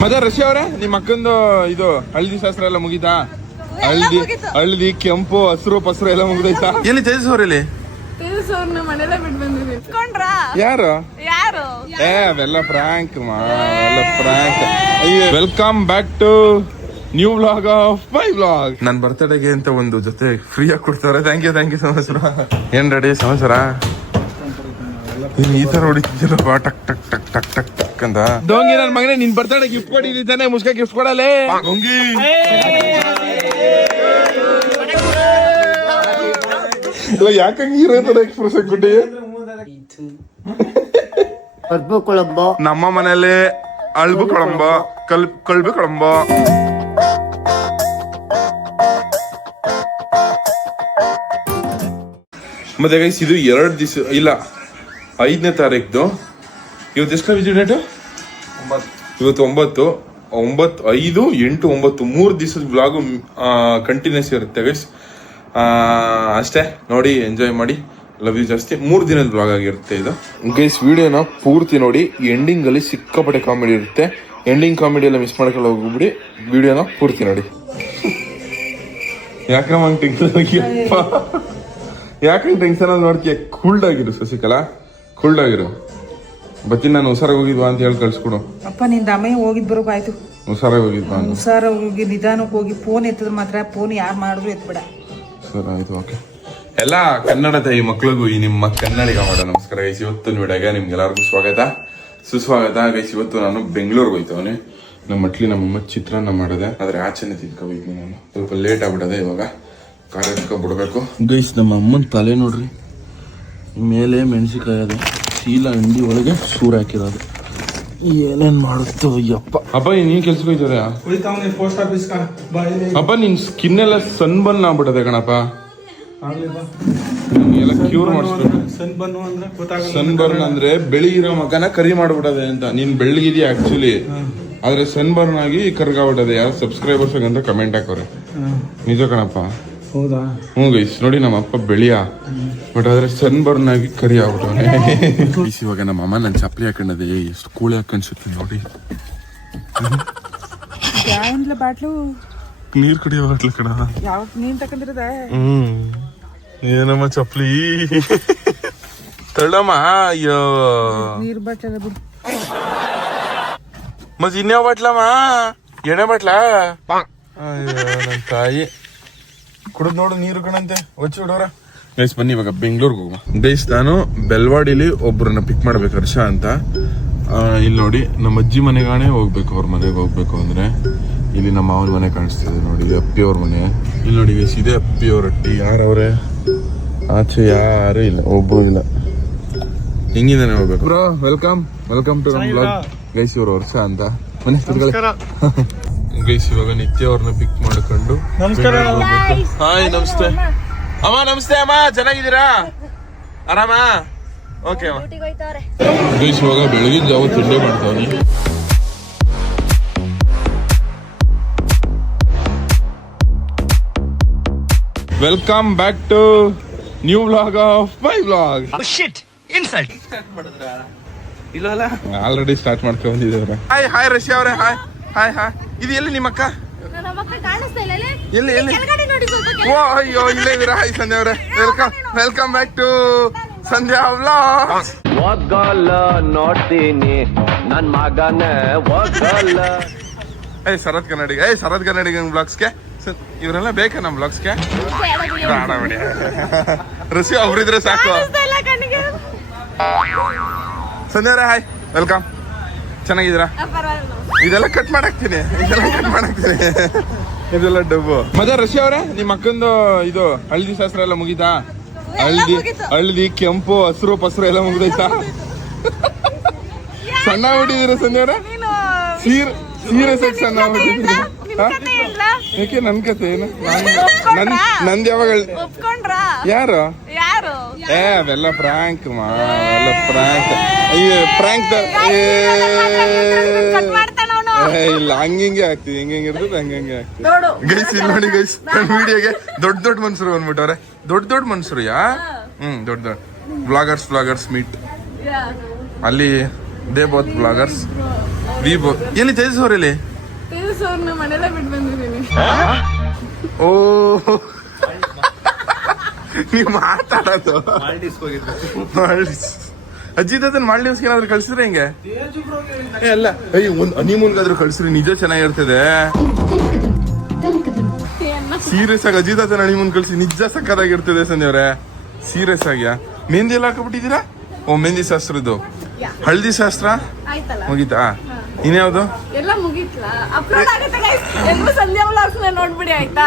ಮತ್ತೆ ರಶಿ ಅವರೇ ನಿಮ್ಮ ಅಕ್ಕಂದು ಇದು ಹಳದಿ ಶಾಸ್ತ್ರ ಎಲ್ಲ ಮುಗಿತಾ? ಹಳದಿ ಹಳದಿ ಕೆಂಪು ಹಸಿರು ಪಸರು ಎಲ್ಲ ಮುಗಿದೈತಾ? ಎಲ್ಲಿ ತೇಜಸ್ ಇಲ್ಲಿ ಯಾರು? ಯಾರು? ಏ ಅವೆಲ್ಲ ಫ್ರಾಂಕ್ ಮಾ ಎಲ್ಲ prank welcome back to new blog of my vlog ನನ್ನ ಬರ್ತಡೆಗೆ ಅಂತ ಒಂದು ಜೊತೆ ಫ್ರೀ ಆಗಿ ಕೊಡ್ತಾರೆ. ಥ್ಯಾಂಕ್ ಯು ಥ್ಯಾಂಕ್ ಯು ಸಮಾಚಾರ ಏನ್ ರೆಡಿ ಸಮಾಚಾರ? ನೀನ್ ಈ ತರ ಹೊಡಿತಿದ್ದೀರಪ್ಪ ಟಕ್ ಟಕ್ ಟಕ್ ಟಕ್ ಟಕ್ ಟಕ್ ಅಂತ ಡೋಂಗಿ ನನ್ನ ಮಗನೇ ನಿನ್ ಬರ್ತಡೆ ಗಿಫ್ಟ್ ಕೊಟ್ಟಿದ್ದಾನೆ ಮುಸ್ಕ ಗಿಫ್ಟ್ ಕೊಡಲೇ ಡೋಂಗಿ ಇಲ್ಲ ಯಾಕಂಗ ಹೀರೋ ತರ ಎಕ್ಸ್ಪ್ರೆಸ್ ಕೊಳಂಬ. ನಮ್ಮ ಮನೇಲಿ ಅಳ್ಬು ಕೊಳಂಬ ಕಲ್ ಕಳ್ಬು ಕೊಳಂಬ. ಮತ್ತೆ ಗೈಸ್ ಇದು ಎರಡು ದಿವಸ ಇಲ್ಲ. ಐದನೇ ತಾರೀಕ್ದು? ಇವತ್ತು ಎಷ್ಟು ವಿಸಿಟ್ ಡೇಟು? ಇವತ್ತು ಒಂಬತ್ತು. ಒಂಬತ್ತು ಐದು, ಎಂಟು ಒಂಬತ್ತು. ಮೂರು ದಿವಸದ ಬ್ಲಾಗು ಕಂಟಿನ್ಯೂಸ್ ಇರುತ್ತೆ ಗೈಸ್ ಅಷ್ಟೇ. ನೋಡಿ ಎಂಜಾಯ್ ಮಾಡಿ. ಲವ್ ಯು ಜಾಸ್ತಿ. ಮೂರು ದಿನದ ಬ್ಲಾಗ್ ಆಗಿರುತ್ತೆ ಇದು. ಗೈಸ್ ವಿಡಿಯೋನ ಪೂರ್ತಿ ನೋಡಿ. ಎಂಡಿಂಗ್ ಅಲ್ಲಿ ಸಿಕ್ಕಾಪಟ್ಟೆ ಕಾಮಿಡಿ ಇರುತ್ತೆ. ಎಂಡಿಂಗ್ ಕಾಮಿಡಿ ಎಲ್ಲ ಮಿಸ್ ಮಾಡ್ಕೊಂಡು ಹೋಗ್ಬಿಡಿ. ವಿಡಿಯೋನ ಪೂರ್ತಿ ನೋಡಿ. ಯಾಕ್ರಮ ಟೆನ್ಷನ್ ಯಾಕೆ ಟೆನ್ಷನ್ ನೋಡ್ತೀಯ? ಕೂಲ್ಡ್ ಆಗಿರು ಶಶಿಕಲಾ ಕೂಲ್ಡ್ ಆಗಿರು ಬತ್ತೀನಿ ನಾನು ಹುಷಾರಾಗಿ ಹೋಗಿದ್ವಾ ಅಂತ ಹೇಳಿ ಕಳ್ಸ್ಕೊಡು. ಅಪ್ಪ ನಿನ್ ಅಮ್ಮ ಹೋಗಿದ್ ಬರೋಕ್ ಆಯ್ತು ಹುಷಾರಾಗಿ ಹೋಗಿದ್ವಾ ಹುಷಾರಾಗಿ ಹುಷಾರ ಹೋಗಿ ನಿಧಾನಕ್ಕೆ ಹೋಗಿ ಫೋನ್ ಎತ್ತಿದ್ರೆ ಮಾತ್ರ ಫೋನ್ ಯಾರು ಮಾಡಿದ್ರು ಎತ್ಬೇಡ. ಸರ್ ಆಯ್ತು ಓಕೆ ಎಲ್ಲ ಕನ್ನಡ ತಾಯಿ ಮಕ್ಕಳಿಗೂ ಈ ನಿಮ್ಮ ಕನ್ನಡಿಗ ಮಾಡ ನಮಸ್ಕಾರ. ಗೈಸ್ ಇವತ್ತು ವಿಡಿಯೋಗೆ ನಿಮ್ಗೆಲ್ಲರಿಗೂ ಸ್ವಾಗತ. ಸುಸ್ವಾಗತ. ಗೈಸ್ ಇವತ್ತು ನಾನು ಬೆಂಗಳೂರಿಗೆ ಹೋಯ್ತವನೆ. ನಮ್ಮ ಮಟ್ಲಿ ನಮ್ಮಮ್ಮ ಚಿತ್ರಾನ್ನ ಮಾಡಿದೆ. ಆದ್ರೆ ಆಚೆನೆ ತಿನ್ಕೋಬೇಕು ನಾನು. ಸ್ವಲ್ಪ ಲೇಟ್ ಆಗ್ಬಿಡದೆ ಇವಾಗ. ಕಾರ್ ಬಿಡ್ಬೇಕು. ಗೈಸ್ ನಮ್ಮ ಅಮ್ಮನ ತಲೆ ನೋಡ್ರಿ. ಮೇಲೆ ಮೆಣಸಿಕಾಯಿ ಅದು ಚೀಲ ಅಂಡಿ ಒಳಗೆ ಸೂರ್ ಹಾಕಿರೋದು. ಏನೇನ್ ಮಾಡುತ್ತೋ ಯಪ್ಪ ಅಪ್ಪ ನೀನ್ ಕೆಲ್ಸಕ್ಕೆ ಪೋಸ್ಟ್ ಆಫೀಸ್ ಬಾಯಿಲಿ ಅಪ್ಪ ನಿನ್ ಸ್ಕಿನ್ ಎಲ್ಲ ಸನ್ ಬನ್ ಆಗ್ಬಿಟ್ಟದೆ ಕಣಪ್ಪ. ಆಗ್ಲಿ ಬಾ. ಎಲ್ಲ ಕ್ಯೂರ್ ಮಾಡಿಸ್ಬೇಕು. ಸನ್ ಬರ್ನ್ ಅಂದ್ರೆ ಗೊತ್ತಾಗಲ್ಲ. ಸನ್ ಬರ್ನ್ ಅಂದ್ರೆ ಬೆಳಿಗಿರೋ ಮಗನ ಕರಿ ಮಾಡ್ಬಿಡದೆ ಅಂತ. ನೀನ್ ಬೆಳ್ಳಗಿದ್ಯಾ ಆಕ್ಚುಲಿ ಆದ್ರೆ ಸನ್ ಬರ್ನ್ ಆಗಿ ಕರ್ಗಾಗ್ಬಿಟ್ಟದೆ ಯಾರು ಸಬ್ಸ್ಕ್ರೈಬರ್ಸ್ ಅಂತ ಕಮೆಂಟ್ ಹಾಕೋರೆ ನಿಜ ಕಣಪ್ಪ. ಹೌದಾ? ಹ್ಞೂ ಗೈಸ್ ನೋಡಿ ನಮ್ಮ ಅಪ್ಪ ಬೆಳಿಯ. ಬಟ್ ಆದ್ರೆ ಸನ್ ಬರ್ನ್ ಆಗಿ ಕರಿ ಆಗ್ಬಿಟ್ಟವನೆ ಇವಾಗ ನಮ್ಮ ಅಮ್ಮ ನನ್ ಚಪ್ಪಲಿ ಹಾಕೊಂಡದೆ ಎಷ್ಟು ಕೂಳಿ ಹಾಕೊಂಡ್ಸುತ್ತೆ ನೋಡಿ. ಬಾಟ್ಲು? ನೀರ್ ಕುಡಿಯೋ ಬಾಟ್ಲು ಕಣ. ಯಾವ ನೀನ್ ತಕೊಂಡಿರದ ಹ್ಮ್. ಏನಮ್ಮ ಚಪ್ಪಲಿ? ತಳ್ಳಮ್ಮ ಅಯ್ಯೋ. ನೀರ್ ಬಾಟ್ಲ ಬಿಡು. ಮತ್ ಇನ್ಯಾವ ಬಾಟ್ಲಮ್ಮ? ಎಣ್ಣೆ ಬಾಟ್ಲ? ಅಯ್ಯೋ ನನ್ ತಾಯಿ. ಕುಡಿದ್ ನೋಡು ನೀರು ಕಣಂತೆ. ಒಚ್ಚಿ ಬಿಡೋರ ಗೈಸ್ ಬನ್ನಿ ಇವಾಗ ಬೆಂಗಳೂರಿಗೆ ಹೋಗುವ. ಗೈಸ್ ನಾನು ಬೆಲ್ವಾಡಿಲಿ ಒಬ್ಬರನ್ನ ಪಿಕ್ ಮಾಡ್ಬೇಕು ಹರ್ಷ ಅಂತ. ಇಲ್ಲಿ ನೋಡಿ ನಮ್ಮ ಅಜ್ಜಿ ಮನೆಗಾಣೆ ಹೋಗ್ಬೇಕು ಅವ್ರ ಮನೆಗೆ ಹೋಗ್ಬೇಕು ಅಂದ್ರೆ. ಇಲ್ಲಿ ನಮ್ಮ ಮಾವನ ಮನೆ ಕಾಣಿಸ್ತಿದೆ ನೋಡಿ ಇದು ಅಪ್ಪಿ ಅವ್ರ ಮನೆ. ಇಲ್ಲಿ ನೋಡಿ ಗೈಸ್ ಇದೆ ಅಪ್ಪಿ ಅವ್ರ ಯಾರು ಯಾರವ್ರೆ? ಆಚೆ ಯಾರು ಇಲ್ಲ ಒಬ್ಬರು ಇಲ್ಲ. ಹೆಂಗಿದಾನೆ ಹೋಗ್ಬೇಕು? ಬ್ರೋ ವೆಲ್ಕಮ್ ವೆಲ್ಕಮ್ ಟು ನಮ್ಮ ಬ್ಲಾಗ್ ಗೈಸ್ ಇವರು ವರ್ಷ ಅಂತ. ಮನೆ ಗೈಸ್ ಇವಾಗ ನಿತ್ಯ ಅವ್ರನ್ನ ಪಿಕ್ ಮಾಡ್ಕೊಂಡು ನಮಸ್ಕಾರ. ಹಾಯ್ ನಮಸ್ತೆ. ಅಮ್ಮ ನಮಸ್ತೆ ಅಮ್ಮ ಚೆನ್ನಾಗಿದ್ದೀರಾ? ಆರಾಮ? ಓಕೆ ಅಮ್ಮ. ಇವಾಗ ಬೆಳಗಿನ ಜಾವ ತಿಂಡಿ ಮಾಡ್ತಾವನಿ welcome back to new blog of my vlog already start ಮಾಡ್ಕೊಂಡಿದ್ದಾರೆ ಬಂದಿದ್ದಾರೆ ಹಾಯ್ ಹಾಯ್ ರಶಿ ಅವರೇ. ಹಾಯ್ ಹಾಯ್ ಹಾಯ್ ಇದು ಎಲ್ಲಿ ನಿಮ್ಮ ಅಕ್ಕ ನನ್ನ ಮಕ್ಕಳು ಕಾಣಿಸ್ತಾ ಇಲ್ಲ. ನೋಡಿ ಸ್ವಲ್ಪ ಓ ಅಯ್ಯೋ ಇಲ್ಲೇ ಇದೀರಾ ಹಾಯ್ ಸಂಧ್ಯಾ ಅವರೇ. Welcome welcome back to Sandhya vlog ಒಗ್ಗಲ್ಲ ನೋಡ್ತೀನಿ. ನನ್ ಮಗನ ಒಗ್ಗಲ್ಲ ಏಯ್ ಶರತ್ ಕನ್ನಡಿಗ ಏಯ್ ಶರತ್ ಕನ್ನಡಿಗ ಬ್ಲಾಗ್ಸ್ಗೆ ಇವರೆಲ್ಲ ಬೇಕಾ ನಮ್ಮ ಬ್ಲಾಗ್ಸ್ಗೆ ಬೇಡ ಬಿಡಿ. ಋಷಿ ಅವ್ರಿದ್ರೆ ಸಾಕು. ಇಲ್ಲ ಸಂಧ್ಯಾ ಅವರೇ ಹಾಯ್ ವೆಲ್ಕಮ್ ಚೆನ್ನಾಗಿದ್ದೀರಾ? ಪರವಾಗಿಲ್ಲ. ಇದೆಲ್ಲ ಕಟ್ ಮಾಡಾಕ್ತೀನಿ. ಇದೆಲ್ಲ ಕಟ್ ಮಾಡಾಕ್ತೀನಿ. ಇದೆಲ್ಲ ಡಬ್ಬು. ಮತ್ತೆ ರಶಿ ಅವರೇ ನಿಮ್ಮ ಅಕ್ಕಂದು ಇದು ಹಳದಿ ಶಾಸ್ತ್ರ ಎಲ್ಲ ಮುಗಿತಾ? ಹಳದಿ. ಹಳದಿ ಕೆಂಪು ಹಸಿರು ಪಸರು ಎಲ್ಲ ಮುಗ್ದೈತಾ? ಸಣ್ಣ ಬಿಟ್ಟಿದ್ದೀರಾ ಸಂಜೆ ಅವರೇ? ನೀನು ಸೀರೆ ಸೀರೆ ಸೆಟ್ ಸಣ್ಣ ಬಿಟ್ಟಿದ್ದೀರಾ? ನಿನ್ ಕತೆ? ಯಾಕೆ ನನ್ ಕತೆ ಏನು? ನಾನ್-? ನಂದ್ ಯಾವಾಗ ಒಪ್ಕೊಂಡ್ರಾ? ಯಾರು? ಯಾರು? ಏ ಅವೆಲ್ಲ ಪ್ರಾಂಕ್ ಮಾ ಪ್ರಾಂಕ್ ಪ್ರಾಂಕ್ ಅಯ್ಯೋ ಪ್ರಾಂಕ್ ಇಲ್ಲ ಹಂಗಿಂಗೆ ಆಗ್ತಿದೆ ಹಿಂಗೆ ಇರ್ತದೆ ಹಂಗಂಗೆ ಆಗ್ತಿದೆ ನೋಡು ಗೈಸ್ ಇಲ್ಲಿ ನೋಡಿ ಗೈಸ್ ನನ್ನ ವಿಡಿಯೋಗೆ ದೊಡ್ಡ ದೊಡ್ಡ ಮನ್ಸರು ಬಂದ್ಬಿಟ್ಟವ್ರೆ. ದೊಡ್ಡ ದೊಡ್ಡ ಮನ್ಸರು ಯಾ ಹ್ಮ್ ದೊಡ್ಡ ದೊಡ್ಡ. ಬ್ಲಾಗರ್ಸ್ ಬ್ಲಾಗರ್ಸ್ ಮೀಟ್ ಅಲ್ಲಿ they both bloggers we both ಎಲ್ಲಿ ತೇಜಸ್ ಅವರಲ್ಲಿ ತೇಜಸ್ ಅವ್ರನ್ನ ಮನೆಯಲ್ಲ ಬಿಟ್ಟು ಬಂದಿದ್ದೀನಿ. ಓ. ನೀವು ಮಾತಾಡೋದು. ಮಾಲ್ಡೀವ್ಸ್. ಅಜ್ಜಿ ತಾತನ್ ಮಾಲ್ಡೀವ್ಸ್ಗೆ ಏನಾದ್ರು ಕಳ್ಸಿದ್ರೆ ಹೆಂಗೆ? ಏ ಅಲ್ಲ. ಅಯ್ಯ ಒಂದ್ ಹನಿಮೂನ್ಗಾದ್ರೂ ಕಳ್ಸ್ರಿ ನಿಜ ಚೆನ್ನಾಗಿರ್ತದೆ. ಸೀರಿಯಸ್ ಆಗಿ ಅಜ್ಜಿ ತಾತನ ಹನಿಮೂನ್ ಕಳ್ಸಿ ನಿಜ ಸಕ್ಕದಾಗಿರ್ತದೆ ಸಂದೇವ್ರೆ ಸೀರಿಯಸ್ ಆಗ್ಯಾ ಮೆಹಂದಿ ಎಲ್ಲ ಹಾಕೊಬಿಟ್ಟಿದ್ದೀರಾ? ಓ ಮೆಹಂದಿ ಶಾಸ್ತ್ರದ್ದು ಹಳದಿ ಶಾಸ್ತ್ರ? ಆಯ್ತಲ್ಲ. ಮುಗೀತಾ? ಇನ್ಯಾವ್ದು? ಎಲ್ಲ ಮುಗೀತ್ಲ? ಅಪ್ಲೋಡ್ ಆಗುತ್ತೆ guys. ಎಲ್ರು ಸಂಧ್ಯಾ ವ್ಲಾಗ್ಸ್ ನೋಡ್ಬಿಡಿ ಆಯ್ತಾ?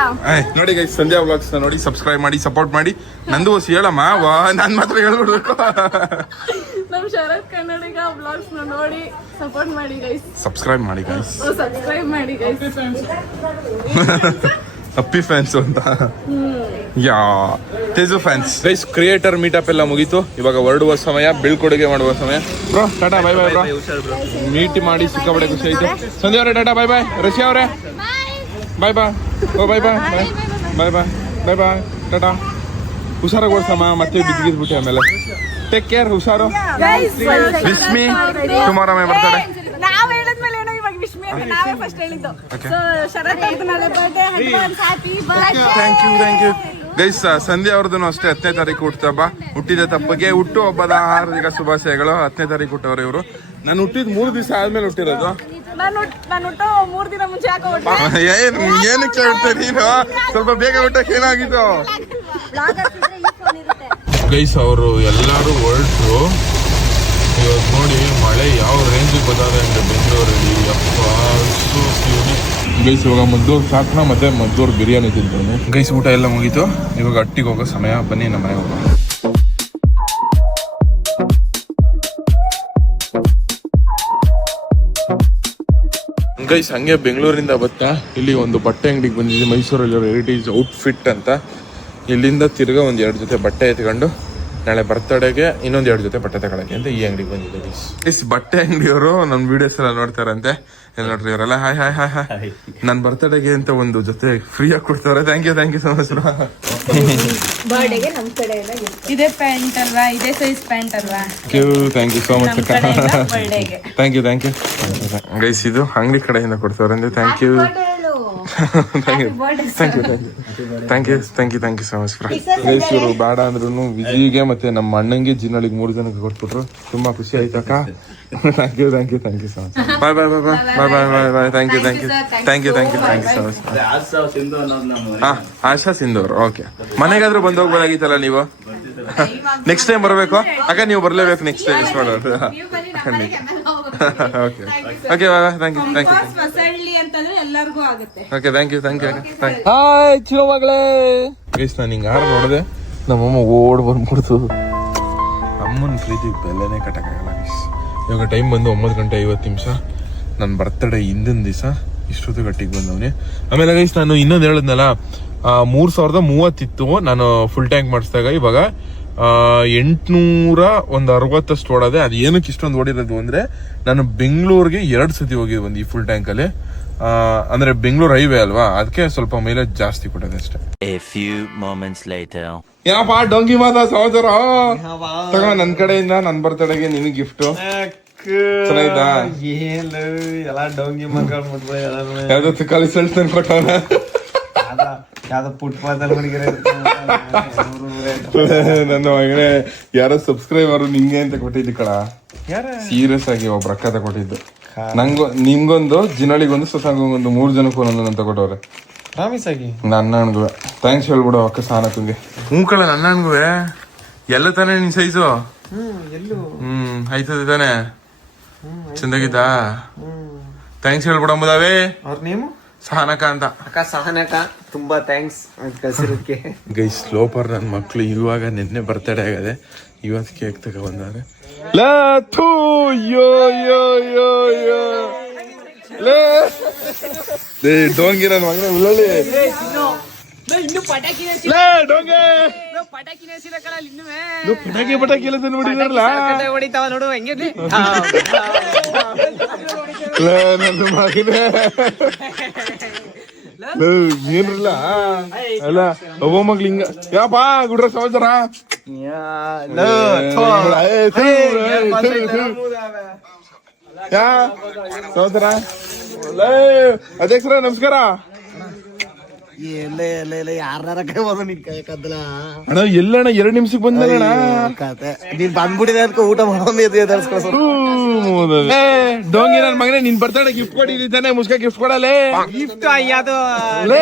ನೋಡಿ ಗೈಸ್ ಸಂಧ್ಯಾ ವ್ಲಾಗ್ಸ್ ನೋಡಿ ಸಬ್ಸ್ಕ್ರೈಬ್ ಮಾಡಿ ಸಪೋರ್ಟ್ ಮಾಡಿ. ನಂದು ಹೇಳಮ್ಮ. ವಾ ನಾನು ಮಾತ್ರ ಹೇಳ್ಬಿಡ್ಬೇಕು. ನಮ್ ಶರತ್ ಕನ್ನಡಿಗ ಬ್ಲಾಗ್ಸ್ ನೋಡಿ ಸಪೋರ್ಟ್ ಮಾಡಿ ಗೈಸ್ ಸಬ್ಸ್ಕ್ರೈಬ್ ಮಾಡಿ ಗೈಸ್ ಸಬ್ಸ್ಕ್ರೈಬ್ ಮಾಡಿ ಗೈಸ್ ಅಪ್ಪಿ ಫ್ಯಾನ್ಸ್ ಅಂತ. Yeah Teju fans guys creator meetup ಎಲ್ಲ ಮುಗೀತು. ಇವಾಗ ಹೊರಡುವ ಸಮಯ ಬೀಳ್ಕೊಡುಗೆ ಮಾಡುವ ಸಮಯ. Bro Tata bye bye bro meet ಮಾಡಿ ಸಿಕ್ಕಾಪಡೆ ಖುಷಿ ಆಯ್ತು. ಸಂಧ್ಯಾ ಅವರೇ ಟಾಟಾ ಬೈ ಬೈ ರಶಿ ಅವರೇ. Bye bye oh bye bye bye bye bye bye bye Tata. ಹುಷಾರಾಗಿ ಓಡಿಸಮ್ಮ ಮತ್ತೆ ಬಿದ್ದಿದ್ಬಿಟ್ಟೆ ಆಮೇಲೆ. ಟೇಕ್ ಕೇರ್ ಹುಷಾರು. ವಿಶ್ಮಿ ಟುಮಾರೋ ಮೈ ಬರ್ತಡೆ ನಾವ್ ಹೇಳಿದ್ಮೇಲೆ ಏನೋ ಇವಾಗ ವಿಶ್ಮಿ ಅಂತ ನಾವೇ ಫಸ್ಟ್ ಹೇಳಿದ್ದು. ಸೊ ಶರತ್ ಅವ್ರದ್ದು ನಾಳೆ birthday advance happy thank you thank you guys Sandhya ಅವ್ರದ್ದು ಅಷ್ಟೇ ಹತ್ತನೇ ತಾರೀಕು ಹುಟ್ಟುತ್ತಬ್ಬ ಹುಟ್ಟಿದ ತಪ್ಪಗೆ ಹುಟ್ಟು ಹಬ್ಬದ ಹಾರ್ದಿಕ ಶುಭಾಶಯಗಳು. ಹತ್ತನೇ ತಾರೀಕು ಹುಟ್ಟವ್ರು ಇವರು. ನಾನು ಹುಟ್ಟಿದ ಮೂರು ದಿವಸ ಆದ್ಮೇಲೆ ಹುಟ್ಟಿರೋದು. ನಾನು ನಾನು ಹುಟ್ಟೋ ಮೂರ್ ದಿನ ಮುಂಚೆ ಯಾಕೋ ಹೊಟ್ಟೆ ಏನ್ ಏನಕ್ಕೆ ಹುಟ್ಟೆ ನೀನು ಸ್ವಲ್ಪ ಬೇಗ ಹುಟ್ಟಕ್ಕೆ ಏನಾಗಿತ್ತು? ಗೈಸ್, ಅವರು ಎಲ್ಲರೂ ಹೊರಟರು. ಇವಾಗ ನೋಡಿ ಮಳೆ ಯಾವ ರೇಂಜಿಗೆ ಬರ್ತದೆ ಅಂದರೆ ಬೆಂಗಳೂರಲ್ಲಿ. ಅಪ್ಪ ಗೈಸ್, ಇವಾಗ ಮದ್ದೂರು ಸಾಕ್ನ ಮತ್ತೆ ಮದ್ದೂರು ಬಿರಿಯಾನಿ ತಿಂತೀನಿ ಗೈಸ್, ಊಟ ಎಲ್ಲ ಮುಗೀತು. ಇವಾಗ ಅಟ್ಟಿಗೆ ಹೋಗೋ ಸಮಯ. ಬನ್ನಿ ನಮ್ಮ ಮನೆಗೆ ಹೋಗೋಣ. ಗೈಸ್, ಹಂಗೆ ಬೆಂಗಳೂರಿಂದ ಬತ್ತಾ. ಇಲ್ಲಿ ಒಂದು ಬಟ್ಟೆ ಅಂಗಡಿಗೆ ಬಂದಿದೆ ಮೈಸೂರಲ್ಲಿ ಹೆರಿಟೇಜ್ ಔಟ್ಫಿಟ್ ಅಂತ. ಇಲ್ಲಿಂದ ತಿರ್ಗಾ ಒಂದ್ ಎರಡು ಜೊತೆ ಬಟ್ಟೆ ಎತ್ಕೊಂಡು ನಾಳೆ ಬರ್ತಡೆಗೆ ಇನ್ನೊಂದ್ ಎರಡು ಜೊತೆ ಬಟ್ಟೆ ತಗೊಳಕ್ಕೆ ಅಂತ ಈ ಅಂಗಡಿಗೆ ಬಂದಿದ್ದೀವಿ ಗೈಸ್ ಗೈಸ್ ಬಟ್ಟೆ ಅಂಗಡಿಯವರು ನನ್ನ ವಿಡಿಯೋಸ್ ಎಲ್ಲ ನೋಡ್ತಾರಂತೆ. ಎಲ್ಲ ನೋಡ್ರಿ ಇವರೆಲ್ಲ ಹಾಯ್ ಹಾಯ್ ಹಾಯ್ ಹಾಯ್ ನನ್ನ ಬರ್ತಡೆಗೆ ಅಂತ ಒಂದು ಜೊತೆ ಫ್ರೀ ಆಗಿ ಕೊಡ್ತಾರೆ. Thank you thank you so much ಇದೇ ಪ್ಯಾಂಟ್ ಅಲ್ವಾ? ಇದೇ ಸೈಜ್ ಪ್ಯಾಂಟ್ ಅಲ್ವಾ? Thank you thank you so much thank you thank you guys ಇದು ಅಂಗಡಿ ಕಡೆಯಿಂದ ಕೊಡ್ತಾರಂತೆ. ಅಂದ್ರೆ thank you thank you thank you thank you thank you thank you so much guys ಇವರು ಬೇಡ ಅಂದ್ರೂ ವಿಜಿಗೆ ಮತ್ತೆ ನಮ್ಮ ಅಣ್ಣಂಗೆ ಜಿನ್ನಳಿಗೆ ಮೂರು ಜನಕ್ಕೆ ಕೊಟ್ಬಿಟ್ರು. ತುಂಬಾ ಖುಷಿ ಆಯ್ತು ಅಕ್ಕ. Thank you thank you thank you so much bye bye bye bye bye bye bye bye thank you thank you thank you thank you thank you so much ಹಾಂ ಆಶಾ ಸಿಂಧೂರ್ ಓಕೆ ಮನೆಗಾದ್ರೂ ಬಂದು ಹೋಗ್ಬೋದಾಗಿತ್ತಲ್ಲ ನೀವು? ನೆಕ್ಸ್ಟ್ ಟೈಮ್ ಬರಬೇಕು? ಅಕ್ಕ ನೀವು ಬರಲೇಬೇಕು next time is okay okay thank you thank you Hosalli ಅಂತಂದ್ರೆ ಎಲ್ಲರಿಗೂ ಆಗುತ್ತೆ. Okay thank you thank you hi Chiro ಮಗಳೇ. ಗೈಸ್ ನಾನು ಹಿಂಗೆ ಯಾರು ನೋಡಿದೆ ನಮ್ಮಮ್ಮ ಓಡ್ ಬಂದ್ಬಿಡ್ತು. ಅಮ್ಮನ ಪ್ರೀತಿ ಬೆಲೆನೇ ಕಟ್ಟಕ್ಕಾಗಲ್ಲ ಗೈಸ್ ಇವಾಗ ಟೈಮ್ ಬಂದು ಒಂಬತ್ತು ಗಂಟೆ ಐವತ್ತು ನಿಮಿಷ. ನನ್ನ ಬರ್ತಡೇ ಹಿಂದಿನ ದಿವಸ ಇಷ್ಟೊತ್ತು ಗಟ್ಟಿಗೆ ಬಂದವನೇ. ಆಮೇಲೆ ಗೈಸ್ ನಾನು ಇನ್ನೊಂದು ಹೇಳಿದ್ನಲ್ಲ ಮೂರು ಸಾವಿರದ ಮೂವತ್ತಿತ್ತು ನಾನು ಫುಲ್ ಟ್ಯಾಂಕ್ ಮಾಡಿಸಿದಾಗ ಇವಾಗ ಎಂಟ್ನೂರ ಒಂದು ಅರವತ್ತಷ್ಟು ಓಡದೆ ಅದು ಏನಕ್ಕೆ ಇಷ್ಟೊಂದು ಓಡಿರೋದು ಅಂದ್ರೆ ನಾನು ಬೆಂಗಳೂರಿಗೆ ಎರಡು ಸತಿ ಹೋಗಿದ್ದು ಒಂದು ಈ ಫುಲ್ ಟ್ಯಾಂಕಲ್ಲಿ ಅಂದರೆ ಅಂದ್ರೆ ಬೆಂಗಳೂರು ಹೈವೇ ಅಲ್ವಾ? ಅದಕ್ಕೆ ಸ್ವಲ್ಪ ಮೈಲೇಜ್ ಜಾಸ್ತಿ ಕೊಟ್ಟದೆ ಅಷ್ಟೇ. ಏನಪ್ಪ ಡೊಂಗಿ ಮಾತ ಸಹೋದರ? ತಗೋ ನನ್ನ ಕಡೆಯಿಂದ ನನ್ ಬರ್ತಡೆಗೆ ನಿನಗೆ ಗಿಫ್ಟ್ ಚೆನ್ನಾಗಿದ್ದಾ? ಏನು ಎಲ್ಲ ಡೊಂಗಿ ಮಕ್ಕಳು ಯಾವ್ದು ಯಾವ್ದೋ ಫುಟ್ಪಾತ್ ಮಡಿಗೆ ನನ್ನ ಮಗನೇ ಯಾರೋ ಸಬ್ಸ್ಕ್ರೈಬರ್ ನಿಂಗೆ ಅಂತ ಕೊಟ್ಟಿದ್ದು ಕಡ ಯಾರ? ಸೀರಿಯಸ್ ಆಗಿ ಒಬ್ರ ಅಕ್ಕ ತಗೊಟ್ಟಿದ್ದು. ನಂಗೊ ನಿಮ್ಗೊಂದು ಜಿನಳಿಗೊಂದು ಸುಸಂಗೊಂದು ಮೂರ್ ಜನಕ್ಕೂ ಒಂದೊಂದು ಅಂತ ಕೊಟ್ಟವ್ರೆ ಪ್ರಾಮಿಸ್ ಆಗಿ? ನನ್ನ ಅಣ್ಗೂ ಥ್ಯಾಂಕ್ಸ್ ಹೇಳ್ಬಿಡು ಅಕ್ಕ ಸಾನಕ್ಕಂಗೆ ಹ್ಞೂ ಕಳ ನನ್ನ ಅಣ್ಗೂ ಎಲ್ಲ ತಾನೇ ನಿನ್ ಸೈಜು ಹ್ಮ್ ಆಯ್ತದೆ ತಾನೆ? ಚಂದಾಗಿದ್ದಾ? ಥ್ಯಾಂಕ್ಸ್ ಹೇಳ್ಬಿಡಂಬುದಾವೇ ಅವ್ರ ನೇಮು? ಸಹನಕ ಅಂತ. ಅಕ್ಕ ಸಹನಕ ತುಂಬಾ ಥ್ಯಾಂಕ್ಸ್ ಕಳಿಸಿರೋದಕ್ಕೆ ಗೈ ಸ್ಲೋಪರ್ ನನ್ನ ಮಕ್ಕಳು ಇವಾಗ ನಿನ್ನೆ ಬರ್ತಡೇ ಆಗದೆ. ಇವತ್ತು ಕೇಕ್ ತಗೊಬಂದಾರೆ. ಡೋಂಗಿ ನನ್ನ ಮಗನ ಉಳ್ಳಿ ಪಟಾಕಿ ಪಟಾಕಿ ಇಲ್ಲ ನೋಡಿದ್ರಲ್ಲ ಹೊಡಿತಾವ ನೋಡು ಹೆಂಗೆ ನನ್ನ ಮಗನೇ. ಅಲ್ಲ ಯಾ ಬಾ ಗುಡ್ರ ಯಾ ಅಧ್ಯಕ್ಷರ ನಮಸ್ಕಾರ. ಅಣ್ಣ ಎಲ್ಲಣ್ಣ ಎರಡ್ ನಿಮಿಷಕ್ಕೆ ಕತೆ. ನೀನ್ ಬಂದ್ಬಿಟ್ಟಿದೆ ಅದಕ್ಕೆ ಊಟ ಮಾಡೋದು ಡೋಂಗಿ ನನ್ ಮಗನೇ ನಿನ್ ಬರ್ತಾಳೆ ಗಿಫ್ಟ್ ಕೊಟ್ಟಿದ್ದೀನಿ ತಾನೆ ಮುಸ್ಕ ಗಿಫ್ಟ್ ಕೊಡಲೇ. ಗಿಫ್ಟ್ ಅಯ್ಯದು ಲೇ,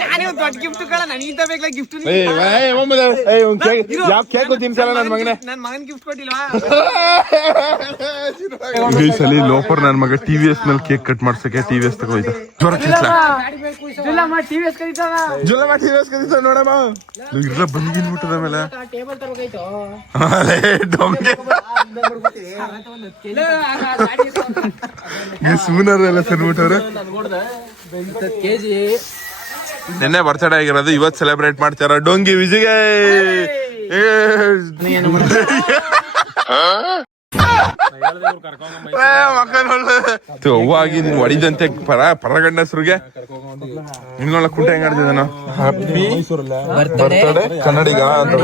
ನಾನೇ ಒಂದು ದೊಡ್ಡ ಗಿಫ್ಟ್ ಕಳ ನನಗಿಂತ ಬೇಕಲ್ಲ ಗಿಫ್ಟ್ ಏ, ಏ, ಒಮ್ಮೆ ಏ, ಒಂದ್ ಕೇಕ್ ಯಾವ ಕೇಕ್ ತಿನ್ಸಲ್ಲ ನನ್ ಮಗನೇ? ನನ್ ಮಗನ್ ಗಿಫ್ಟ್ ಕೊಟ್ಟಿಲ್ವಾ? ಈ ಸಲ ಲೋಪರ್ ನನ್ ಮಗ ಟಿ ವಿ ಎಸ್ನಲ್ಲಿ ಕೇಕ್ ಕಟ್ ಮಾಡ್ಸಕ್ಕೆ ಟಿ ವಿ ಎಸ್ ತಗೋಯ್ತ ಜ್ವರ ಟಿ ವಿ ಎಸ್ ನೋಡಮ್ಮ. ಇಲ್ಲ ಮೇಲೆ. ಅಲೇ, ಡೊಂಗೆ. ಈ ಸೂನರ್ ಎಲ್ಲ ಕೆಜಿ ನಿನ್ನೆ ಬರ್ತ್ಡೇ ಆಗಿರೋದು ಇವತ್ತು ಸೆಲೆಬ್ರೇಟ್ ಮಾಡ್ತಾರ ಡೊಂಗಿ ವಿಜಿಗೆ ಆಗಿ ನೀನ್ ಹೊಡಿದಂತೆ ಪರ ಪರಗಂಡಸ್ರಿಗೆ ನಿನ್ಗಳ ಕುಂಟ ಹೆಂಗ್ ಆಡ್ತಿದ್ದೆ ನಾವು ಹ್ಯಾಪಿ ಬರ್ತಡೇ ಕನ್ನಡಿಗ ಅಂತ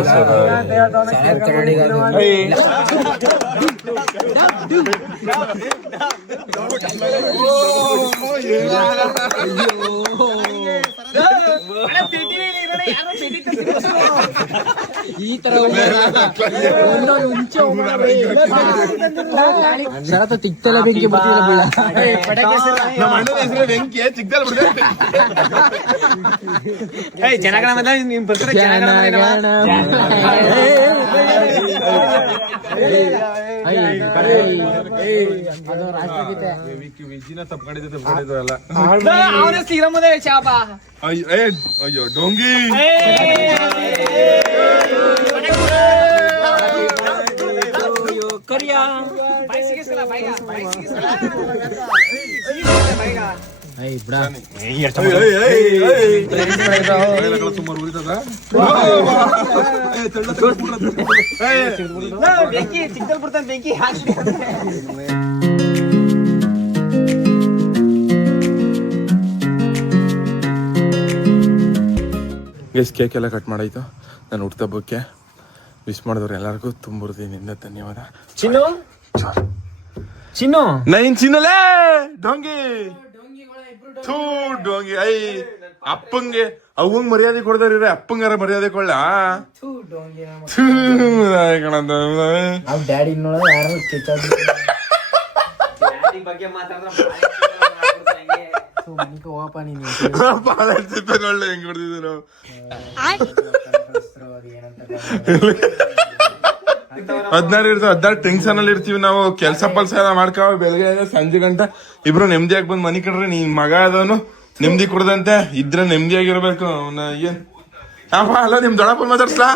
ನಮ್ಮ ಅಣ್ಣನ ಹೆಸರು ಬೆಂಕಿ ಚಿಕ್ಕದಲ್ಲಿ ಬಿಡ್ದೆ ಏಯ್ ಜನಗಣ ಮದ ನಿಮ್ ಬರ್ತಾರೆ ಜನಗಣ ಅವನೇ ಶ್ರೀರಾಮದೇ ಶಾಪ ಅಯ್ಯೋ ಬೆಂಕಿ ಚಿಕ್ಕದಲ್ಲಿ ಬಿಡ್ತಾನೆ ಬೆಂಕಿ ಹಾಕಿ ಗೈಸ್ ಕೇಕ್ ಎಲ್ಲ ಕಟ್ ಮಾಡಾಯ್ತು. ನಾನು ಹುಟ್ಟುಹಬ್ಬಕ್ಕೆ ವಿಶ್ ಮಾಡಿದವ್ರು ಎಲ್ಲರಿಗೂ ತುಂಬಿರ್ತೀನಿ ಹೃದಯದಿಂದ ಧನ್ಯವಾದ. ಚಿನ್ನು? ಚಿನ್ನು? ನೈನ್ ಚಿನ್ನಲೇ! ಡೊಂಗಿ! ಥೂ ಡೊಂಗಿ. ಐ ಅಪ್ಪಂಗೆ ಅವಂಗ್ ಮರ್ಯಾದೆ ಕೊಡ್ದಾರ ಅಪ್ಪಂಗಾರ ಮರ್ಯಾದೆ ಕಣಂತ. ಡ್ಯಾಡಿ ಯಾರು ಬಗ್ಗೆ ಮಾತಾಡಿದ್ರೆ ಹೆಂಗ್ ಹದಿನಾರು ಇರ್ತಾವ ಹದಿನಾರು ಟೆನ್ಷನ್ ಅಲ್ಲಿ ಇರ್ತೀವಿ ನಾವು. ಕೆಲಸ ಪಲ್ಸ ಎಲ್ಲ ಮಾಡ್ಕೋ ಬೆಳಗ್ಗೆ ಸಂಜೆ ಗಂಟ ಇಬ್ರು ನೆಮ್ಮದಿಯಾಗಿ ಬಂದು ಮನೆ ಕಟ್ರಿ ನೀನ್ ಮಗ ಅದವನು ನೆಮ್ಮದಿ ಕೊಡದಂತೆ. ಇದ್ರೆ ನೆಮ್ಮದಿಯಾಗಿರ್ಬೇಕು. ಅವನ ಏನ್? ಅಪ್ಪ ಅಲ್ಲ ನಿಮ್ ದೊಡಪ್ಪ ಮಾತಾಡ್ಸ್ಲಾ?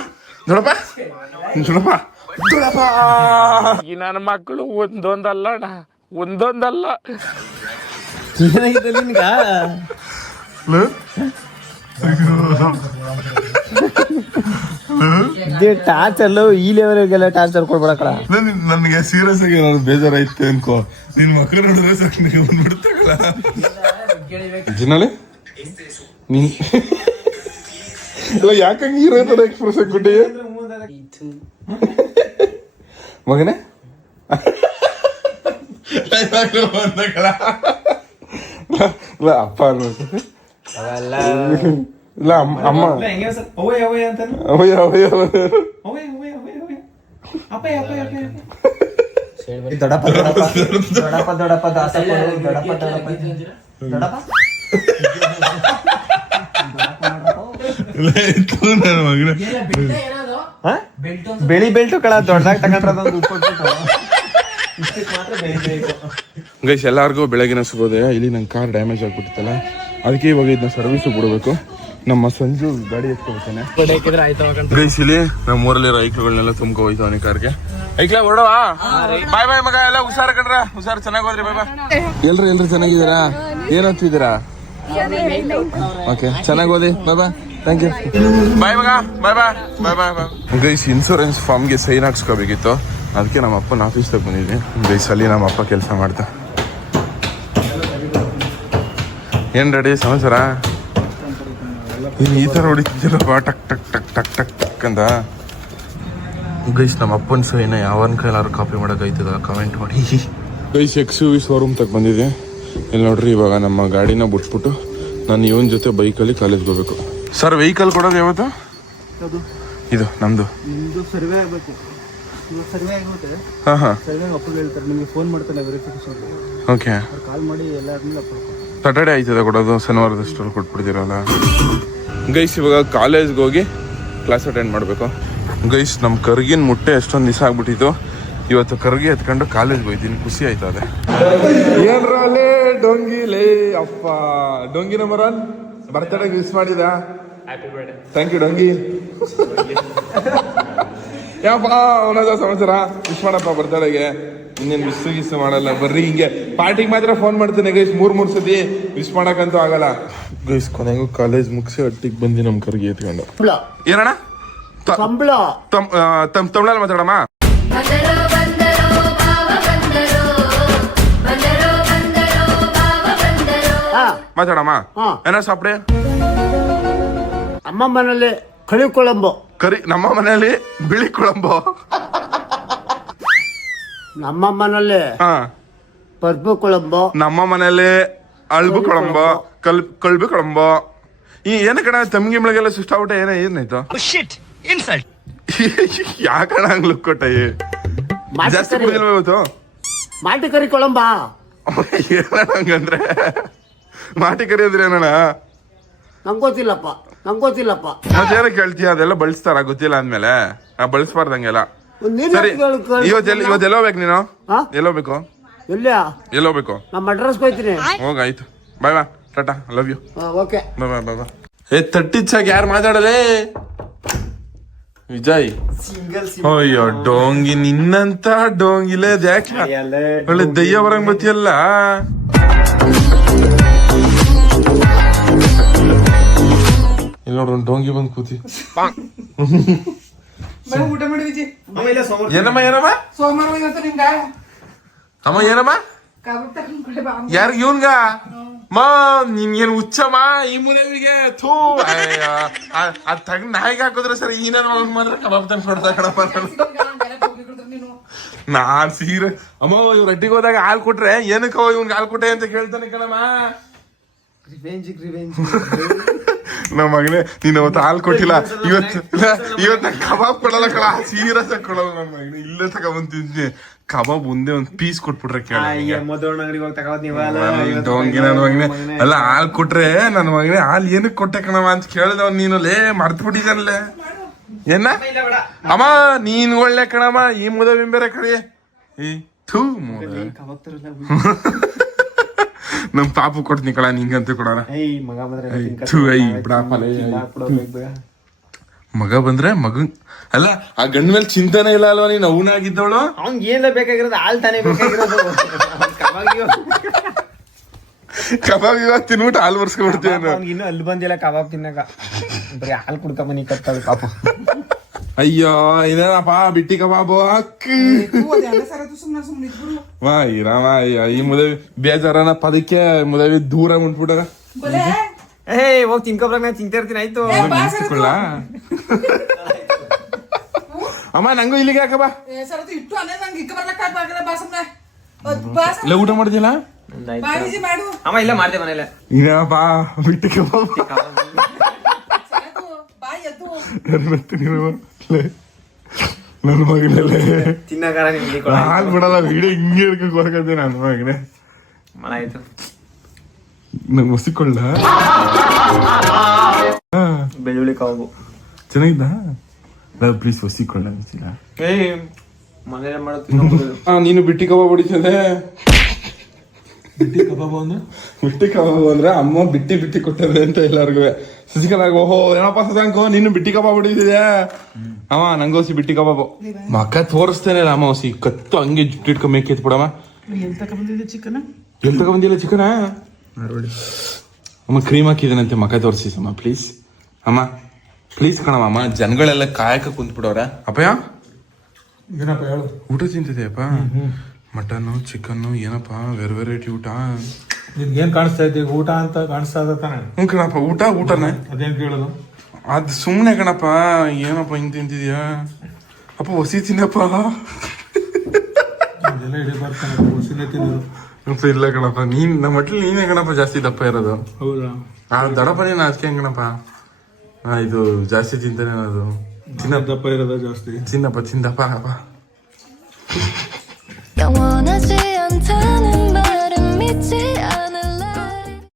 ದೊಡಪ್ಪ ದೊಡಪ್ಪ ದೊಡಪ್ಪ ಈ ನನ್ನ ಮಕ್ಕಳು ಒಂದೊಂದಲ್ಲ ಅಣ್ಣ ಒಂದೊಂದಲ್ಲ. ಏನಾಗಿದೆ ನಿನ್ಗ? ಟಾರ್ಚರ್ ಈ ಲೆವೆಲ್ಗೆಲ್ಲ ಟಾರ್ಚರ್ ಕೊಡ್ಬೇಡ ಕಡ ನನಗೆ ಸೀರಿಯಸ್ ಆಗಿ ನಾನು ಬೇಜಾರಾಯ್ತು ಅನ್ಕೋ. ನಿನ್ ಮಕ್ಕಳು ನೋಡಿದ್ರೆ ಸಾಕು ನೀವು ಬಂದ್ಬಿಡ್ತಾಗಲ್ಲ ಜಿನಾಲೆ? ನೀನ್ ಇಲ್ಲ ಯಾಕಂಗ ಹೀರೋ ತರ ಎಕ್ಸ್ಪ್ರೆಸ್ ಕೊಟ್ಟಿ ಮಗನೇ? ಬಂದಗಳ ಇಲ್ಲ ಅಪ್ಪ ಅನ್ಬೇಕು ಇಲ್ಲ ಅಮ್ಮ ಅಮ್ಮ. ಹೆಂಗೆ ಅವೇ ಅವೇ ಅಂತ ಅವಯ್ಯ ಅವಯ್ಯ ಅವಯ್ಯ. ಅವೇ ಅವೇ ಅವೇ ಅವೇ ಅಪ್ಪೆ ಅಪ್ಪೆ ಅಪ್ಪೆ ದೊಡ್ಡಪ್ಪ ದೊಡ್ಡಪ್ಪ. ದೊಡ್ಡಪ್ಪ ದೊಡ್ಡಪ್ಪ ದಾಸಪ್ಪ ದೊಡ್ಡಪ್ಪ ದೊಡ್ಡಪ್ಪ. ದೊಡ್ಡಪ್ಪ? ಇಲ್ಲ, ಇತ್ತು ನನ್ನ ಮಗನೇ ಬೆಳಿ ಬೆಲ್ಟು ಕಳ ದೊಡ್ಡದಾಗ ತಗೊಂಡ್ರೆ ಗೈಸ್ ಎಲ್ಲರಿಗೂ ಬೆಳಗಿನ ಶುಭೋದಯ. ಇಲ್ಲಿ ನನ್ನ ಕಾರ್ ಡ್ಯಾಮೇಜ್ ಆಗ್ಬಿಟ್ಟಿತ್ತಲ್ಲ? ಅದಕ್ಕೆ ಇವಾಗ ಇದನ್ನ ಸರ್ವಿಸ್ ಬಿಡಬೇಕು. ನಮ್ಮ ಸಂಜು ಗಾಡಿ ಎತ್ಕೊಳ್ತಾನೆ. ಗೈಸ್ ಇಲ್ಲಿ ನಮ್ಮ ಊರಲ್ಲಿ ರೈಕ್ಲುಗಳನ್ನೆಲ್ಲ ತುಂಬ್ಕೊ ಅವನಿ ಕಾರ್ಗೆ ಐಕ್ಲ ಹೊರಡವಾ ಬಾಯ್ ಬಾಯ್ ಮಗ. ಎಲ್ಲ ಹುಷಾರ್ ಕಣ್ರ? ಹುಷಾರ್, ಚೆನ್ನಾಗಿ ಹೋದ್ರಿ ಬಾಯ್ ಬಾಯ್ ಎಲ್ರು ಎಲ್ರು ಚೆನ್ನಾಗಿದ್ದೀರಾ? ಏನ್ ಓಕೆ ಚೆನ್ನಾಗಿ ಓದಿ. ಬಾಯ್ ಬಾಯ್ ಥ್ಯಾಂಕ್ ಯು ಬಾಯ್ ಮಗ. Bye bye bye bye bye guys insurance ಫಾರ್ಮ್ಗೆ ಸೈನ್ ಹಾಕ್ಸ್ಕೋಬೇಕಿತ್ತು. ಅದಕ್ಕೆ ನಮ್ಮ ಅಪ್ಪನ ಆಫೀಸ್ದಾಗ ಬಂದಿದ್ದೀನಿ ಬೇಸಲ್ಲಿ ನಮ್ಮ ಅಪ್ಪ ಕೆಲಸ ಮಾಡ್ತಾ. ಏನ್ ರೆಡಿ ಸಮಾಚಾರ? ನೀನು ಈ ತರ ಹೊಡಿತಿದ್ದೀರಪ್ಪ ಟಕ್ ಟಕ್ ಟಕ್ ಟಕ್ ಟಕ್ ಟಕ್ ಅಂತ ಗೈಸ್ ನಮ್ಮ ಅಪ್ಪನ ಸಹಿನ ಯಾವನ್ ಕೈಲಾರು ಕಾಪಿ ಮಾಡೋಕೈತದ ಕಮೆಂಟ್ ಮಾಡಿ. Guys X U V showroom ತಗ ಬಂದಿದೆ ಇಲ್ಲಿ ನೋಡ್ರಿ ಇವಾಗ ನಮ್ಮ ಗಾಡಿನ ಬಿಟ್ಬಿಟ್ಟು ನಾನು ಇವನ್ ಜೊತೆ ಬೈಕಲ್ಲಿ ಕಾಲೇಜ್ ಹೋಗ್ಬೇಕು. ಸರ್ ವೆಹಿಕಲ್ ಕೊಡೋದು ಯಾವತ್ತು? ಇದು ನಮ್ಮದು ಸರ್ವೆ ಆಗಬೇಕು. ಇವಾಗ ಸರ್ವೆ ಆಗುತ್ತೆ ಹಾಂ ಹಾಂ. ಸರ್ವೆ ಅಪ್ರೂವ್ ಹೇಳ್ತಾರೆ ನಿಮಗೆ ಫೋನ್ ಮಾಡ್ತಾನೆ ವೆರಿಫಿಕೇಶನ್ ಓಕೆ ಕಾಲ್ ಮಾಡಿ ಅಪ್ರೂವ್ ಆಯ್ತದ ಕೊಡೋದು ಶನಿವಾರದಷ್ಟರಲ್ಲಿ ಕೊಟ್ಬಿಡ್ತೀರಲ್ಲ. ಗೈಸ್ ಇವಾಗ ಕಾಲೇಜ್ಗೆ ಹೋಗಿ ಕ್ಲಾಸ್ ಅಟೆಂಡ್ ಮಾಡಬೇಕು. ಗೈಸ್ ನಮ್ಮ ಕರ್ಗಿನ ಮುಟ್ಟೆ ಎಷ್ಟೊಂದು ದಿವಸ ಆಗ್ಬಿಟ್ಟಿತ್ತು. ಇವತ್ತು ಕರ್ಗಿ ಎತ್ಕೊಂಡು ಕಾಲೇಜ್ಗೆ ಹೋಯ್ತೀನಿ ಖುಷಿ ಆಯ್ತದೆ ಏನ್ರಲ್ಲೇ ಡೊಂಗಿಲೇ ಅಪ್ಪ. ಡೊಂಗಿ ನಂಬರ್ ಒನ್ ಬರ್ತಡೇ ಮಿಸ್ ಮಾಡಿದ ಥ್ಯಾಂಕ್ ಯು ಡೊಂಗಿ. ಯಾಪ ಅವನದ ಸಮಾಚಾರ ವಿಶ್ ಮಾಡಪ್ಪ ಬರ್ತಡೆಗೆ ಇನ್ನೇನು ವಿಶ್ ಗಿಸ್ ಮಾಡಲ್ಲ ಬರ್ರಿ ಹಿಂಗೆ. ಪಾರ್ಟಿಗೆ ಮಾತ್ರ ಫೋನ್ ಮಾಡ್ತೀನಿ ಗೈಸ್ ಮೂರ್ ಮೂರ್ ಸತಿ. ವಿಶ್ ಮಾಡೋಕ್ಕಂತೂ ಆಗಲ್ಲ. ಗೈಸ್ ಕೊನೆಗೂ ಕಾಲೇಜ್ ಮುಗಿಸಿ ಒಟ್ಟಿಗೆ ಬಂದು ನಮ್ಮ ಕರ್ಗಿ ಎತ್ಕೊಂಡು. ಏನಣ್ಣ? ತಂಬಳ ತಮ್ ತಮ್ ತಮಿಳಲ್ಲಿ ಮಾತಾಡಮ್ಮ. ಮಾತಾಡಮ್ಮ. ಏನ ಸಾಪ್ಡೆ ಅಮ್ಮ ಮನೇಲಿ ಕಳಿ ಕೊಳಂಬು. ಕರಿ ನಮ್ಮ ಮನೆಯಲ್ಲಿ ಬಿಳಿ ಕುಳಂಬು. ನಮ್ಮ ಮನೆಯಲ್ಲಿ ಹಾ. ಪರ್ಪು ಕೊಳಂಬು. ನಮ್ಮ ಮನೆಯಲ್ಲಿ ಅಳ್ಬು ಕೊಳಂಬು ಕಲ್ ಕಳ್ಬು ಕೊಳಂಬು. ಈ ಏನ ಕಣ ತಮ್ಗಿ ಮಿಳಗೆಲ್ಲ ಸುಷ್ಟಾಬಿಟ್ಟೆ ಏನ ಏನಾಯ್ತು? ಯಾಕಣ ಹಂಗ್ ಲುಕ್ ಕೊಟ್ಟ? ಮಾಟಿ ಜಾಸ್ತಿ ಕರಿ. ಕುಡಿದಿಲ್ವ ಇವತ್ತು? ಮಾಟಿ ಕರಿ ಕೊಳಂಬ. ಏನಣ್ಣ ಹಂಗಂದ್ರೆ? ಮಾಟಿ ಕರಿ ಅಂದ್ರೆ ಏನಣ್ಣ? ನಂಗೆ ಗೊತ್ತಿಲ್ಲಪ್ಪ. ನಂಗೆ ಗೊತ್ತಿಲ್ಲಪ್ಪ. ಮತ್ತೇನ ಕೇಳ್ತೀಯ ಅದೆಲ್ಲ ಬಳಸ್ತಾರ ಗೊತ್ತಿಲ್ಲ ಅಂದ್ಮೇಲೆ. ಆ, ಬಳಸ್ಬಾರ್ದಂಗೆಲ್ಲ. ಒಂದ್ ನೀನ್ ಸರಿ ಹಾಕ್ಗಳು ಕೇಳು. ಇವತ್ತೆಲ್ಲ ಇವತ್ತೆಲ್ಲ ಹೋಗ್ಬೇಕು ನೀನು? ಹಾ? ಎಲ್ಲೋಗ್ಬೇಕು ಎಲ್ಲಿಯಾ ಎಲ್ಲೋಗ್ಬೇಕು ನಮ್ಮ ಅಡ್ರೆಸ್ ಹೋಯ್ತೀನಿ. ಹೋಗಾಯ್ತು ಬಾಯ್ ಬಾ. Tata love you okay. Bye bye bye ಬಾ. ಏ ತಟ್ಟಿಚ್ಚಾಗ ಯಾರು ಮಾತಾಡಲೇ ವಿಜಯ್. ಅಯ್ಯೋ ಡೋಂಗಿ ನಿನ್ನಂತ ಡೋಂಗಿಲೇ ಯಾಕೆ ಒಳ್ಳೆ ದಯ್ಯ ಬರಂಗ್ ಬತ್ತಿಯಲ್ಲ ಇಲ್ಲಿ ನೋಡ್ರಿ ಒಂದು ಡೋಂಗಿ ಬಂದು ಕೂತಿ. ಊಟ ಮಾಡಿ ವಿಜಿ. ಏನಮ್ಮ ಏನಮ್ಮ? ಸೋಮವಾರ ಇವತ್ತು ನಿಂಗ? ಅಮ್ಮ ಏನಮ್ಮ? ಕಬಾಬ್ ತಗೊಂಡ್ ಕೊಡೆ ಬಾ. ಯಾರು ಇವನ್ಗ? ಮಾ ನಿನ್ಗೇನ್ ಹುಚ್ಚಮ್ಮ? ಈ ಮುದೇವಿಗೆ ಥೂ ಅದ್ ತಗ್ ನಾಯಿಗೆ ಹಾಕಿದ್ರೆ ಸರಿ ಈ ನನ್ನ ಮಗನ್ ಮಾತ್ರ ಕಬಾಬ್ ತಂದು ಕೊಡ್ತಾ ಕಣಪ್ಪ ನಾನು. ನಾನ್. ಸೀರೆ ಅಮ್ಮ ಇವ್ರ ಅಡ್ಡಿಗೆ ಹೋದಾಗ ಹಾಲು ಕೊಟ್ರೆ ಏನಕ್ಕೋ ಇವ್ನ್ಗೆ ಹಾಲ್ ಕೊಟ್ಟೆ ಅಂತ ಕೇಳ್ತಾನೆ ಕಣಮ್ಮ. ನಮ್ಮ ಮಗನೇ ನೀನ್ ಅವತ್ತು ಹಾಲು ಕೊಟ್ಟಿಲ್ಲ. ಇವತ್ತು ಇವತ್ತು ಕಬಾಬ್ ಕೊಡಲ್ಲ ಕಳ ಸೀರಿಯಸ್ ಆಗಿ ಕೊಡಲ್ಲ ನನ್ನ ಮಗನೇ. ಇಲ್ಲೇ ತಗೊಂಡ್ ತಿಂತೀನಿ ಕಬಾಬ್ ಒಂದೇ ಒಂದ್ ಪೀಸ್ ಕೊಟ್ಬಿಟ್ರೆ ಕೇಳ ಡೋಂಗಿ ನನ್ನ ಮಗನೇ. ಅಲ್ಲ ಹಾಲ್ ಕೊಟ್ರೆ ನನ್ನ ಮಗನೇ ಹಾಲ್ ಏನಕ್ ಕೊಟ್ಟೆ ಕಣವ ಅಂತ ಕೇಳಿದವ್ ನೀನು. ಲೇ ಮರ್ತು ಬಿಟ್ಟಿದ್ದಲ್ಲೇ ಏನ? ಅಮ್ಮ ನೀನ್ ಒಳ್ಳೆ ಕಣಮ್ಮ. ಈ ಮುದ ಬೇರೆ ಕಡೆ. ಈ ಥೂ ಮುದ. ನಮ್ ಪಾಪು ಕೊಡ್ತೀನಿ ಕಳ ನಿಂಗಂತ ಕೊಡೋಣ ಮಗ ಬಂದ್ರೆ ಮಗ ಅಲ್ಲ ಆ ಗಂಡ ಮೇಲೆ ಚಿಂತನೆ ಇಲ್ಲ ಅಲ್ವಾ ನೀನ್? ಅವನಾಗಿದ್ದವಳು ಅವ್ನ್ ಏನ ಬೇಕಾಗಿರೋದು? ಹಾಲ್ ತಾನೇ ಬೇಕಾಗಿರೋದು. ಕಬಾಬ್ ಇವಾಗ ತಿನ್ಬಿಟ್ಟು ಹಾಲು ಬರ್ಸ್ಕೊಂಡ್ಬಿಡ್ತೀವಿ ಇನ್ನು ಇನ್ನೂ ಅಲ್ಲಿ ಬಂದಿಲ್ಲ ಕಬಾಬ್ ತಿನ್ನಕ. ಬರೀ ಹಾಲು ಕುಡ್ಕ ಮನಿ ಕತ್ತದ ಪಾಪ ಅಯ್ಯೋ ಇದೇನಪ್ಪ ಬಿಟ್ಟಿ ಕಬಾಬು? ಅಕ್ಕ. ಸುಮ್ಮನೆ ಸುಮ್ಮನೆ ಇದ್ಬಿಡು. ವಾ ಇರಾಮ ಈ ಮುದವಿ ಬೇಜಾರನ ಪದಕ್ಕೆ ಮುದವಿ ದೂರ ಮುಟ್ಬಿಟ್ಟ ಬಲೆ. ಏಯ್ ಹೋಗಿ ತಿನ್ಕೊಬ್ರಾಗ ನಾನು ತಿಂತಾ ಇರ್ತೀನಿ ಆಯ್ತು. ಅಮ್ಮ ನಂಗೂ ಇಲ್ಲಿಗೆ ಏ ಸರತು ಇಟ್ಟು ಅಲ್ಲೇ ನಂಗೆ ಇಕ್ಕ ಬರ್ಲಕ್ಕ ಆಗಲ್ಲ ಬಾ ಸುಮ್ಮನೆ. ಇಲ್ಲ ಊಟ ಮಾಡಿದಿಲ್ಲ ಬಾ ವಿಜಿ ಮಾಡು. ಅಮ್ಮ ಇಲ್ಲ ಮಾಡ್ದೆ ಮನೇಲೆ. ಬಾ ಬಿಟ್ಟಿ ಕಬಾಬ್ ಸರತು ಬಾ ಎದ್ದು. ಲೇ, ನನ್ನ ಮಗನಲ್ಲೇ. ತಿನ್ನಕಾರ ನಿಮ್ಗೆ ಹಾಲ್ ಬಿಡಲ್ಲ ವಿಡಿಯೋ ಹಿಂಗೆ ಇರ್ಕೊಂಡು ಹೊರಗದೆ ನನ್ನ ಮಗನೇ. ಮಳ ಆಯ್ತು. ನಂಗೆ ಹೊಸಿಕೊಳ್ಳ ಬೆಳ್ಳುಳ್ಳಿ ಕಾವು. ಚೆನ್ನಾಗಿದ್ದ? ಲವ್ ಪ್ಲೀಸ್ ಹೊಸಿಕೊಳ್ಳ ಏಯ್ ಮನೇಲೆ ಮಾಡೋ ತಿನ್ನೋದು ಆ, ನೀನು ಬಿಟ್ಟಿ ಕಬಾಬ್ ಹೊಡಿತದೆ ಬಿಟ್ಟಿ ಕಬಾಬ್ ಅಂದ್ರೆ? ಬಿಟ್ಟಿ ಕಬಾಬ್ ಅಂದ್ರೆ ಅಮ್ಮ ಬಿಟ್ಟಿ ಬಿಟ್ಟಿ ಕೊಟ್ಟದೆ ಅಂತ ಎಲ್ಲಾರ್ಗು ಸಸಿಕಲ್ ಓಹೋ ಏನಪ್ಪ ಸದಾಂಕೋ ನೀನು ಬಿಟ್ಟಿ ಕಬಾಬ್ ಹೊಡಿತಿದ್ಯಾ? ಅವ ನಂಗೋಸಿ ಬಿಟ್ಟಿ ಕಬಾಬು. ಮಕ್ಕ ತೋರಿಸ್ತೇನೆ ಅಮ್ಮ ಹೊಸಿ. ಕತ್ತು ಹಂಗೆ ಜುಟ್ಟು ಇಟ್ಕೊಂಡ್ ಮೇಕೆ ಎತ್ ಬಿಡಮ್ಮ ಚಿಕನ್? ಎಲ್ಲಿ ತಗೊಂಬಂದಿಲ್ಲ ಚಿಕನ? ಅಮ್ಮ ಕ್ರೀಮ್ ಹಾಕಿದನಂತೆ ಮಕ ತೋರಿಸಿ ಅಮ್ಮ ಪ್ಲೀಸ್ ಅಮ್ಮ ಪ್ಲೀಸ್ ಕಣಮ್ಮ ಅಮ್ಮ ಜನಗಳೆಲ್ಲ ಕಾಯಕ ಕುಂತ್ಬಿಡೋರ. ಅಪ್ಪಯ್ಯ? ಏನಪ್ಪ ಹೇಳು? ಊಟ ತಿಂತಿದೆಯಪ್ಪ? ಮಟನ್ನು ಚಿಕನ್ನು ಏನಪ್ಪ ವೆರ್ ವೆರೈಟಿ ಊಟ. ನಿನ್ಗೆ ಏನ್ ಕಾಣಿಸ್ತಾ ಇದ್ದೀವಿ ಊಟ ಅಂತ ಕಾಣಿಸ್ತಾ ಇದೆ ತಾನೆ? ಹ್ಞೂ ಕಣಪ್ಪ ಊಟ ಊಟನೇ. ಅದೇನು ಕೇಳೋದು? ಅದು ಸುಮ್ಮನೆ ಕಣಪ್ಪ ಏನಪ್ಪ ಹಿಂಗೆ ತಿಂತಿದ್ಯಾ? ಅಪ್ಪ ಹೊಸಿ ತಿನ್ನಪ್ಪ. ಅದೆಲ್ಲ ಇಡೀ ಬರ್ತಾನೆ ಹೊಸಿನೇ ಅಪ್ಪ ಇಲ್ಲ ಕಣಪ್ಪ ನೀನು ನಮ್ಮ ಮಟ್ಲಿ ನೀನೇ ಕಣಪ್ಪ ಜಾಸ್ತಿ ದಪ್ಪ ಇರೋದು. ಹೌದಾ? ಆ ದಡಪ್ಪ ನೀನು ಅದಕ್ಕೆ ಕಣಪ್ಪ? ಆ, ಇದು ಜಾಸ್ತಿ ತಿಂತಾನೆ ಅದು ತಿನ್ನ ದಪ್ಪ ಇರೋದ ಜಾಸ್ತಿ? ತಿನ್ನಪ್ಪ ತಿಂದಪ್ಪ. ಅಪ್ಪ 영원하지 않다는 말은 믿지 않아.